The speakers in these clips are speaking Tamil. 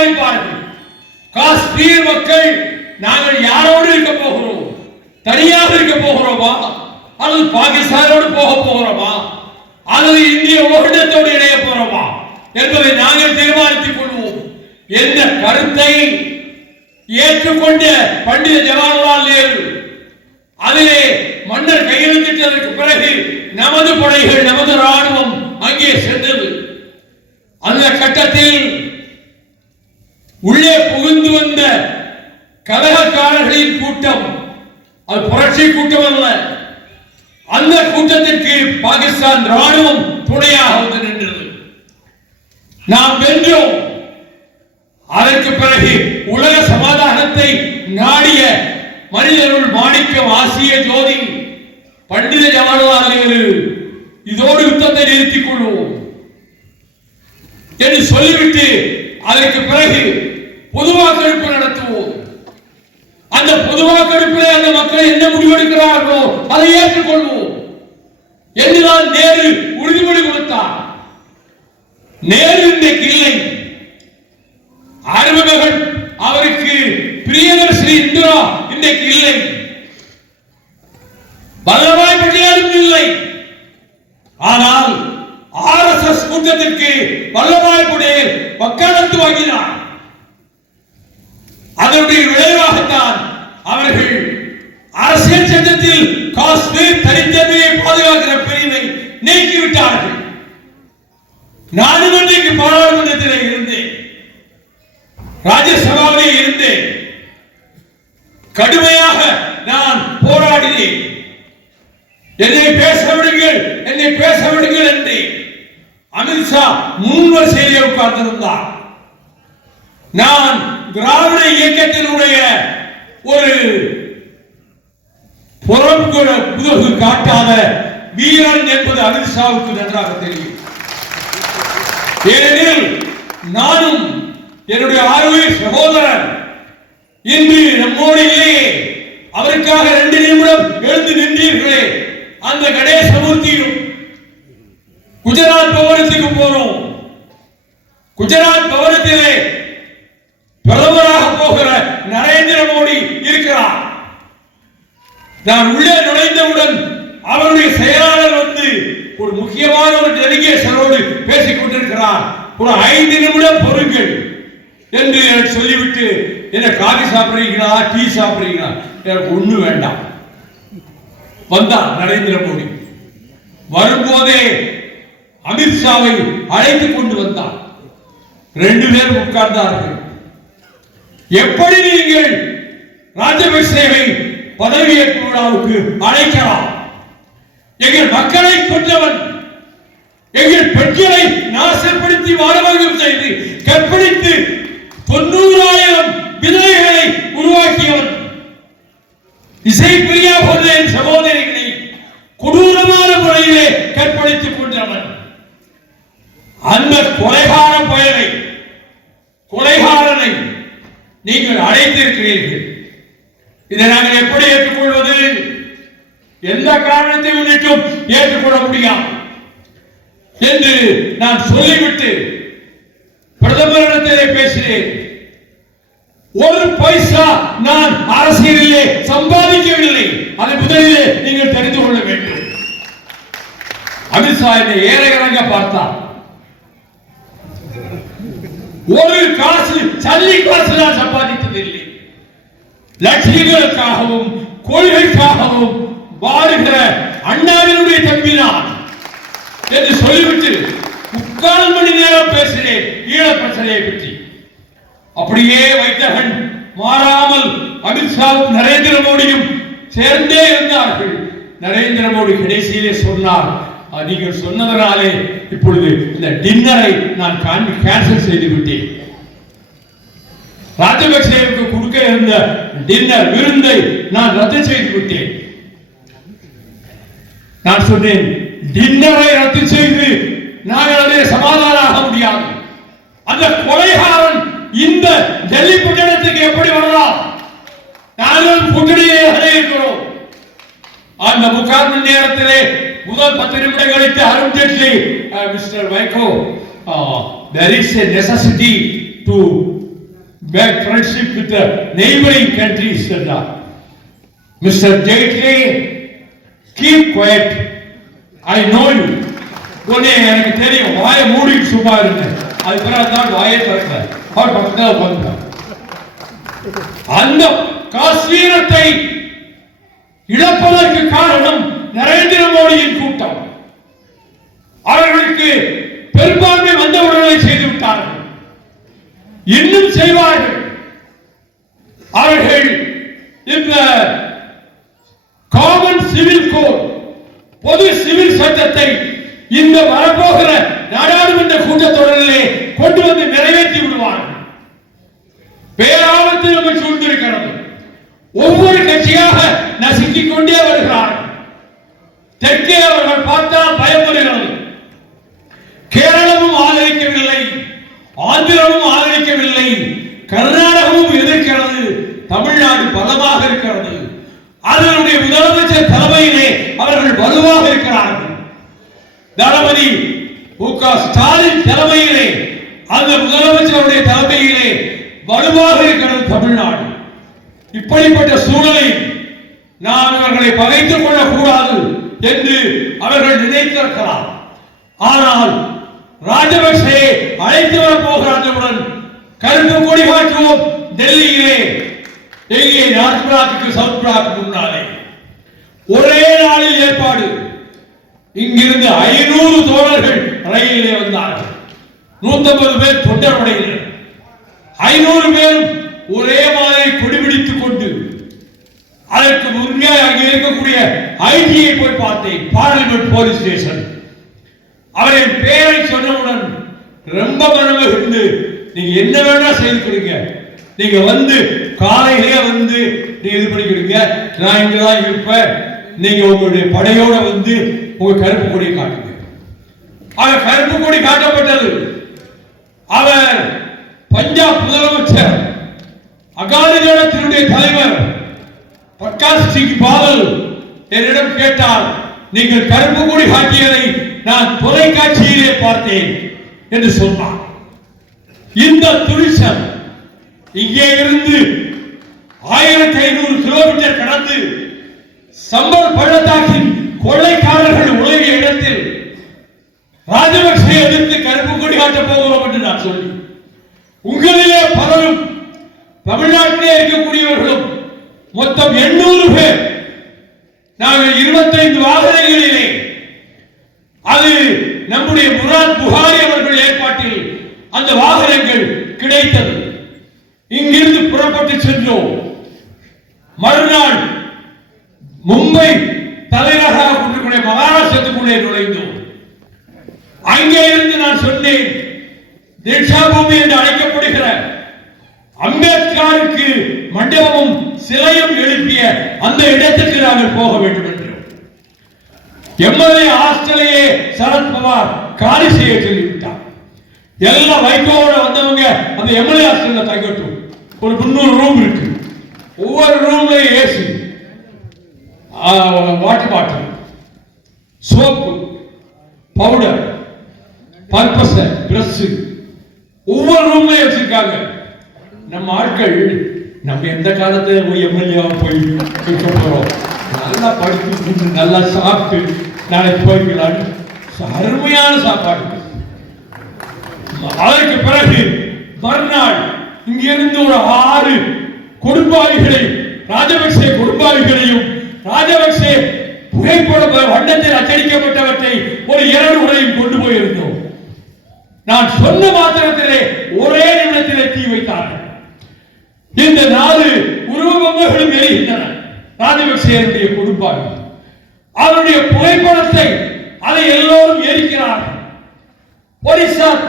தீர்மானிப்பார்கள் காஷ்மீர் மக்கள் நாங்கள் யாரோடு இருக்க போகிறோம்? தனியாக இருக்க போகிறோமா? அல்லது பாகிஸ்தானோடு போக போகிறோமா? அல்லது இந்திய ஒருடத்தோடு இணைய போகிறோமா? என்பதை நாங்கள் தீர்மானித்துக் கொள்வோம். என்ற கருத்தை ஏற்றுக்கொண்ட பண்டித ஜவஹர்லால் நேரு அதிலே மன்னர் கையெழுத்திட்டதற்கு பிறகு நமது படைகள் நமது ராணுவம் அங்கே சென்றது. அந்த கட்டத்தில் உள்ளே புகுந்து வந்த கலகக்காரர்களின் கூட்டம் அது புரட்சி கூட்டம் அல்ல. அந்த கூட்டத்திற்கு பாகிஸ்தான் ராணுவம் துணையாக வந்து நின்றது. நாம் வென்றோம். அதற்கு பிறகு உலக சமாதானத்தை நாடிய மனிதருள் மாணிக்கம் ஆசிய ஜோதி பண்டித ஜவஹர்லால் நேரு இதோடு யுத்தத்தை நிறுத்திக் கொள்வோம் என்று சொல்லிவிட்டு அதற்கு பிறகு பொது வாக்கெடுப்பு நடத்துவோம். அந்த பொது வாக்கெடுப்பிலே அந்த மக்கள் என்ன முடிவெடுக்கிறார்களோ அதை ஏற்றுக்கொள்வோம். என்றுதான் நேரு உறுதிமொழி கொடுத்தார். நேரு இன்றைக்கு இல்லை. அறிமுகங்கள் அவருக்கு பிரியதர்ஷினி இந்திரா இன்றைக்கு இல்லை. வல்லபாய் பட்டியாலும் இல்லை. ஆனால் ஆர்எஸ்எஸ் கூட்டத்திற்கு வல்லபாய் பட்டேல் வக்காலத்து வாங்கினார். அதனுடைய விளைவாகத்தான் அவர்கள் அரசியல் சட்டத்தில் காஷ்மீர் தனித்தன்மையை பாதுகாக்கிற பிரிவை நீக்கிவிட்டார்கள். நானும் இன்றைக்கு பாராளுமன்றத்தில் இருந்தேன். ராஜ்யசபாவிலே இருந்தேன். கடுமையாக நான் போராடினேன். என்னை பேச விடுங்கள் என்னை பேச விடுங்கள் என்று அமித்ஷா முன் செய்தியை உட்கார்ந்திருந்தார். நான் திராவிட இயக்கத்தினுடைய ஒரு புறம்புற புதகு காட்டாத வீரன் என்பது அமித்ஷாவுக்கு நன்றாக தெரியும். ஏனெனில் நானும் என்னுடைய ஆறுவை சகோதரன் இன்று நம்மோடு இல்லையே அவருக்காக ரெண்டு நிமிடம் எழுந்து நின்றீர்களே. அந்த கணேசமூர்த்தியும் குஜராத் பவனத்துக்கு போறோம். குஜராத் பவனத்திலே பிரதமராக போகிற நரேந்திர மோடி இருக்கிறார். நான் உள்ளே நுழைந்தவுடன் அவருடைய செயலாளர் வந்து ஒரு முக்கியமான ஒரு டெலிகேஷனோடு பேசிக் கொண்டிருக்கிறார். ஒரு ஐந்து நிமிடம் பொறுங்கள் என்று எனக்கு சொல்லிவிட்டு என்ன காஃபி சாப்பிடுறீங்களா டீ சாப்பிடுறீங்களா? எனக்கு ஒண்ணு வேண்டாம். வந்தார் நரேந்திர மோடி. வரும்போதே அமித்ஷாவை அழைத்துக் கொண்டு வந்தார். ரெண்டு பேரும் உட்கார்ந்தார்கள். எப்படி நீங்கள் ராஜபக்சேவை பதவியேற்பு விழாவுக்கு அழைக்கலாம்? எங்கள் மக்களை கொன்றவன் எங்கள் பெண்களை நாசப்படுத்தி வாழவகம் செய்து கற்பழித்து தொண்ணூறாயிரம் விதவைகளை உருவாக்கியவன் இசைப்பிரியா போன்ற என் சகோதரிகளை கொடூரமான முறையிலே கற்பழித்துக் கொன்றவன். அந்த கொலைகார பயனை கொலைகார நீங்கள் அழைத்திருக்கிறீர்கள் இதை நாங்கள் எப்படி ஏற்றுக்கொள்வது? எந்த காரணத்தை முன்னிட்டும் ஏற்றுக்கொள்ள முடியாது. என்று நான் சொல்லிவிட்டு பிரதமரிடத்திலே பேசினேன். ஒரு பைசா நான் அரசியலிலே சம்பாதிக்கவில்லை. அதை முதலிலே நீங்கள் தெரிந்து கொள்ள வேண்டும். அமித்ஷா என்னை ஏற இறங்க பார்த்தார். ஒரு காசு சல்லி காசு நான் சம்பாதித்ததில்லை லட்சியங்களுக்காகவும் கொள்கைக்காகவும் வாழுகிற அண்ணாவினுடைய தம்பி நான் என்று சொல்லிவிட்டு முக்கால் மணி நேரம் பேசினேன் ஈழ பிரச்சனையை பற்றி. அப்படியே வைத்தகன் மாறாமல் அமித்ஷாவும் நரேந்திர மோடியும் சேர்ந்தே இருந்தார்கள். நரேந்திர மோடி கடைசியிலே சொன்னார் நீங்கள் சொன்னதனாலே இப்பொழுது இந்த டின்னரை நான் கேன்சல் செய்து விட்டேன் ராஜபக்சேவுக்கு கொடுக்க இருந்த டின்னர் விருந்தை நான் ரத்து செய்து விட்டேன் நான் சொன்னேன் டின்னரை ரத்து செய்து நாங்கள் அதிலே சமாதானம் ஆக முடியாது. அந்த கொலைகாரன் இந்த டெல்லி பட்டணத்துக்கு எப்படி வரலாம்? நாங்கள் கூட்டணியே இருக்கிறோம். அந்த முக்கால் மணி நேரத்திலே முதல் பத்து நிமிடம் கழித்து Arun Jaitley mister Vaiko there is a necessity to make friendship with the neighboring countries என்றார். Mister Jaitley keep quiet I know you உடனே எனக்கு தெரியும் வாயை மூடி சும்மா இருந்தேன் அது பிறகு தான் வாயை திறக்கல அவர் பக்கத்தில் உட்கார்ந்தார் அந்த காஷ்மீரத்தை இழப்பதற்கு காரணம் நரேந்திர மோடி கூட்டம் அவர்களுக்கு பெரும்பான்மை வந்தவுடனே செய்து விட்டார்கள் இன்னும் செய்வார்கள் அவர்கள் இந்த காமன் சிவில் கோட் பொது சிவில் இந்த வரப்போகிற நாடாளுமன்ற கூட்டத்தொடரிலே கொண்டு வந்து நிறைவேற்றி விடுவார் பேராபத்து நம்ம சூழ்ந்திருக்கிறது. ஒவ்வொரு கட்சியாக நசுக்கிக் கொண்டே வருகிறார் தெற்கே அவர்கள் பார்த்தால் பயம் வருகிறது. கேரளமும் ஆதரிக்கவில்லை ஆந்திரமும் ஆதரிக்கவில்லை கர்நாடகமும் எதிர்க்கிறது தமிழ்நாடு பலமாக இருக்கிறது. அதனுடைய முதலமைச்சர் தலைமையிலே அவர்கள் வலுவாக இருக்கிறார்கள். தளபதி மு க ஸ்டாலின் தலைமையிலே அந்த முதலமைச்சருடைய தலைமையிலே வலுவாக இருக்கிறது தமிழ்நாடு. இப்படிப்பட்ட சூழலை நாம் இவர்களை பகைத்துக் கொள்ளக்கூடாது என்று அவர்கள் நினைத்திருக்கலாம். ஆனால் ராஜபக்சே அழைத்து வரப் போகிறார்களுடன் கருப்பு கொடி காட்டுவோம் டெல்லியிலே. டெல்லியை நார்த் பிளாக்கு சவுத் பிளாக் முன்னாலே. ஒரே நாளில் ஏற்பாடு. இங்கிருந்து ஐநூறு தோழர்கள் ரயிலிலே வந்தார்கள். நூத்தம்பது பேர் தொண்டருடையினர் ஐநூறு பேர் ஒரே மாதிரி கொடிபிடித்துக் கொண்டு அதற்கு முன்னே அங்கே இருக்கக்கூடிய ஐடியை போய் பார்த்தேன் பார்லிமெண்ட் போலீஸ் ஸ்டேஷன். அவரின் பெயரை சொன்னவுடன் ரொம்ப மனமகிழ்ந்து நீங்க என்ன வேணா செய்து கொடுங்க. நீங்க வந்து காலையிலே வந்து நீங்க இது பண்ணிக்கிடுங்க. நான் இங்கதான் இருப்பேன். நீங்க உங்களுடைய படையோட வந்து உங்க கருப்பு கொடியை காட்டுங்க அவர் கருப்பு கொடி காட்டப்பட்டது. அவர் பஞ்சாப் முதலமைச்சர் அகாலிதளத்தினுடைய தலைவர் பிரகாஷ் சிங் பாதல் என்னிடம் கேட்டார் நீங்கள் கருப்பு கொடி காட்டியதை நான் தொலைக்காட்சியிலே பார்த்தேன் என்று சொன்னார். இந்த துணிச்சல் இங்கே இருந்து ஆயிரத்தி ஐநூறு கிலோமீட்டர் கடந்து சம்பல் பள்ளத்தாக்கின் கொள்ளைக்காரர்கள் உலகிய இடத்தில் ராஜபக்சே எதிர்த்து கருப்பு கொடி காட்ட போகிறோம் என்று நான் சொல்லி. உங்களிலே பலரும் தமிழ்நாட்டிலே இருக்கக்கூடியவர்களும் மொத்தம் எண்ணூறு பேர் நாங்கள் இருபத்தைந்து வாகனங்களிலே அது நம்முடைய முராத் புகாரி அவர்கள் ஏற்பாட்டில் அந்த வாகனங்கள் மண்டபமும் சிலையும் எழுப்பிய அந்த இடத்துக்கு நாங்கள் போக வேண்டும் என்று. எம்எல்ஏ ஹாஸ்டலையே சரத்பவார் காலி செய்ய சொல்லிவிட்டார். எல்லாம் வைகோவோட வந்தவங்க அந்த எம்எல்ஏ ஹாஸ்டல்ல தங்கட்டும். ஒரு முன்னூறு ரூம் இருக்கு. ஒவ்வொரு ரூம்லையும் AC water bottle soap powder purpose brush ஒவ்வொரு ரூம்லயும் வச்சிருக்காங்க. நம்ம ஆட்கள் நம்ம எந்த காலத்துல போய் எம்எல்ஏ போய் இருக்க போறோம்? நல்லா படித்து கொண்டு நல்லா சாப்பிட்டு நாளைக்கு போய்க்கலான்னு அருமையான சாப்பாடு. அதற்கு பிறகு மறுநாள் இங்கிருந்து ஒரு ஆறு கொடும்பாவிகளை ராஜபக்சே கொடும்பாவிகளையும் ராஜபக்சே புகைப்பட வண்ணத்தில் அச்சடிக்கப்பட்டவற்றை ஒரு இரண்டுகளையும் கொண்டு போயிருந்தோம். நான் சொன்ன மாத்திரத்திலே ஒரே நிமிடத்திலே தீ வைத்தார்கள். இந்த நாலு உருவங்களும் எரிகின்றன ராஜபக்சேருடைய கொடுப்பாங்க அவருடைய புகைப்படத்தை அதை எல்லோரும் எரிக்கிறார்கள். போலீசார்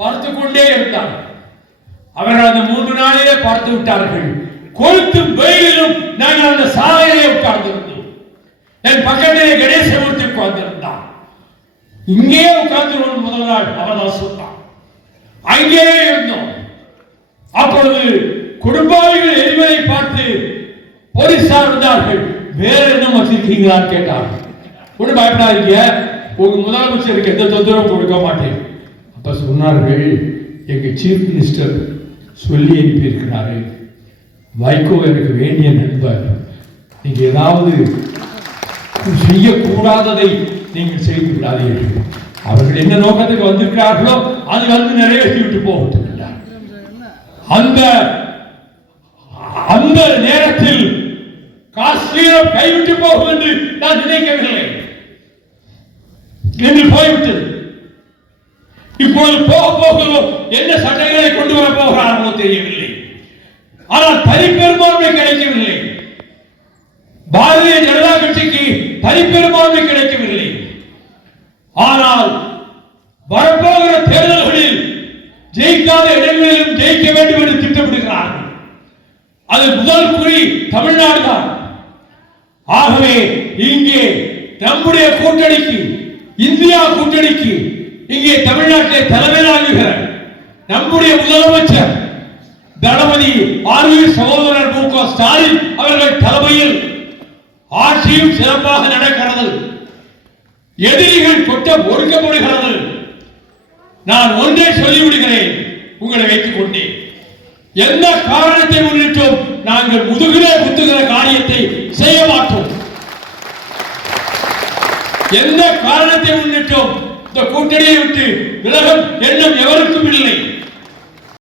பார்த்து கொண்டே இருந்தார். அவர்கள் அந்த மூன்று நாளிலே பார்த்து விட்டார்கள். கொளுத்தும் வெயிலும் நாங்கள் அந்த சாலையிலே உட்கார்ந்திருந்தோம். என் பக்கத்திலே கணேசமூர்த்தி உட்கார்ந்திருந்தான் இங்கே உட்கார்ந்து முதல் நாள் அவன் சொன்னான் சார்ந்தார்கள் வேற என்ன வச்சிருக்கீங்களான்னு கேட்டார்கள் ஒன்றும் பயப்படாதீங்க. உங்க முதலமைச்சருக்கு எந்த தொந்தரவும் கொடுக்க மாட்டேன். அப்ப சொன்னார்கள் எங்க சீஃப் மினிஸ்டர் சொல்லி அனுப்பியிருக்கிறாரு. வைகோ எனக்கு வேண்டிய நண்பர். நீங்க ஏதாவது செய்யக்கூடாததை நீங்கள் செய்து விடாதீர்கள். அவர்கள் என்ன நோக்கத்துக்கு வந்திருக்கிறார்களோ அது வந்து நிறைவேற்றி விட்டு போகட்டும். அந்த அந்த நேரத்தில் காஷ்மீரம் கைவிட்டு போகும் என்று நான் நினைக்கவில்லை என்று போய்விட்டது இப்போது போக போக என்ன சட்டங்களை கொண்டு வர போகிறார்களோ தெரியவில்லை ஆனால் தனிப்பெரும்பான்மை கிடைக்கவில்லை பாரதிய ஜனதா கட்சிக்கு தனிப்பெரும்பான்மை கிடைக்கவில்லை ஆனால் வரப்போகிற தேர்தல்களில் ஜெயிக்காத இடங்களிலும் ஜெயிக்க வேண்டும் என்று திட்டமிடுகிறார்கள் அது முதல் குறி தமிழ்நாடு தான் ஆகவே இங்கே நம்முடைய கூட்டணிக்கு இந்தியா கூட்டணிக்கு இங்கே தமிழ்நாட்டிலே தலைமையாகுகிற நம்முடைய முதலமைச்சர் தளபதி ஆர்வி சகோதரர் மு க ஸ்டாலின் அவர்கள் தலைமையில் ஆட்சியும் சிறப்பாக நடக்கிறது. எதிரிகள் கொட்டம் ஒடுக்கப்படுகிறது. நான் ஒன்றே சொல்லிவிடுகிறேன். உங்களை வைத்துக் கொண்டேன். எந்த காரணத்தை முன்னிட்டும்? நாங்கள் முதுகிலே குத்துகிற காரியத்தை செய்ய மாட்டோம். எந்த காரணத்தை முன்னிட்டும்? இந்த கூட்டணியை விட்டு விலகம் எண்ணம் எவருக்கும் இல்லை.